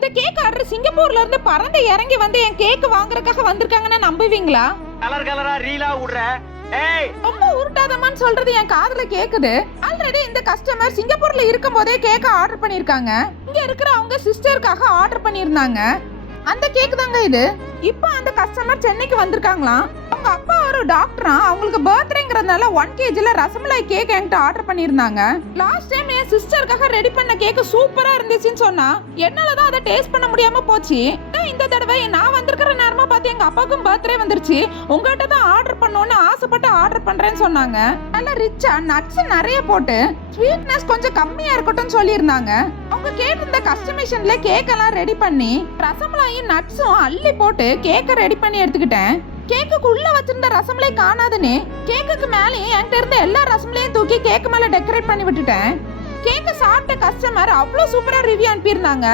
இந்த cake order சிங்கப்பூர்ல இருந்து பறந்து இறங்கி வந்து என் கேக் வாங்குறதுக்காக வந்திருக்காங்கன்னா நம்புவீங்களா? கலர் கலரா ரீலா விடுற. ஏய் ரொம்ப உருட்டாதமான்னு சொல்றது என் காதுல கேக்குது. ஆல்ரெடி இந்த கஸ்டமர் சிங்கப்பூர்ல இருக்கும் போதே கேக்க ஆர்டர் பண்ணிருக்காங்க. இங்க இருக்கிற அவங்க சிஸ்டருக்காக ஆர்டர் பண்ணிருந்தாங்க. அந்த கேக் தாங்க இது. இப்போ அந்த கஸ்டமர் சென்னைக்கு வந்திருக்காங்களாம். அவங்க அப்பா ஒரு டாக்டரா, அவங்களுக்கு பர்த்டேங்கிறதுனால 1 kg ரசமலாய் கேக் என்கிட்ட ஆர்டர் பண்ணியிருந்தாங்க. லாஸ்ட் டைம் என் சிஸ்டருக்காக ரெடி பண்ண கேக் சூப்பரா இருந்துச்சுன்னு சொன்னா என்னாலதான் அதை டேஸ்ட் பண்ண முடியாம போச்சு. இந்த தடவை நான் வந்திருக்கிற நேரமா பார்த்து எங்க அப்பாவுக்கும் பர்த்டே வந்துருச்சு. உங்ககிட்ட தான் ஆர்டர் பண்ணணும்னு ஆசைப்பட்டு ஆர்டர் பண்றேன்னு சொன்னாங்க. நல்லா ரிச்சா நட்ஸ் நிறைய போட்டு ஸ்வீட்னஸ் கொஞ்சம் கம்மியா இருக்கட்டும் சொல்லியிருந்தாங்க. அவங்க கேட்டிருந்த கஸ்டமைசேஷன்ல கேக் எல்லாம் ரெடி பண்ணி ரசமலாயும் நட்ஸும் அள்ளி போட்டு கேக்க ரெடி பண்ணி எடுத்துக்கிட்டேன். கேக்குக்கு உள்ள வச்சிருந்த ரசமலை காணாதுன்னு கேக்குக்கு மேலே என்கிட்ட இருந்த எல்லா ரசமலையும் தூக்கி கேக்கு மேல டெக்கரேட் பண்ணி விட்டுட்டேன். கேக்க சாப்பிட்ட கஸ்டமர் அவ்வளவு சூப்பரா ரிவ்யூ அனுப்பியிருந்தாங்க.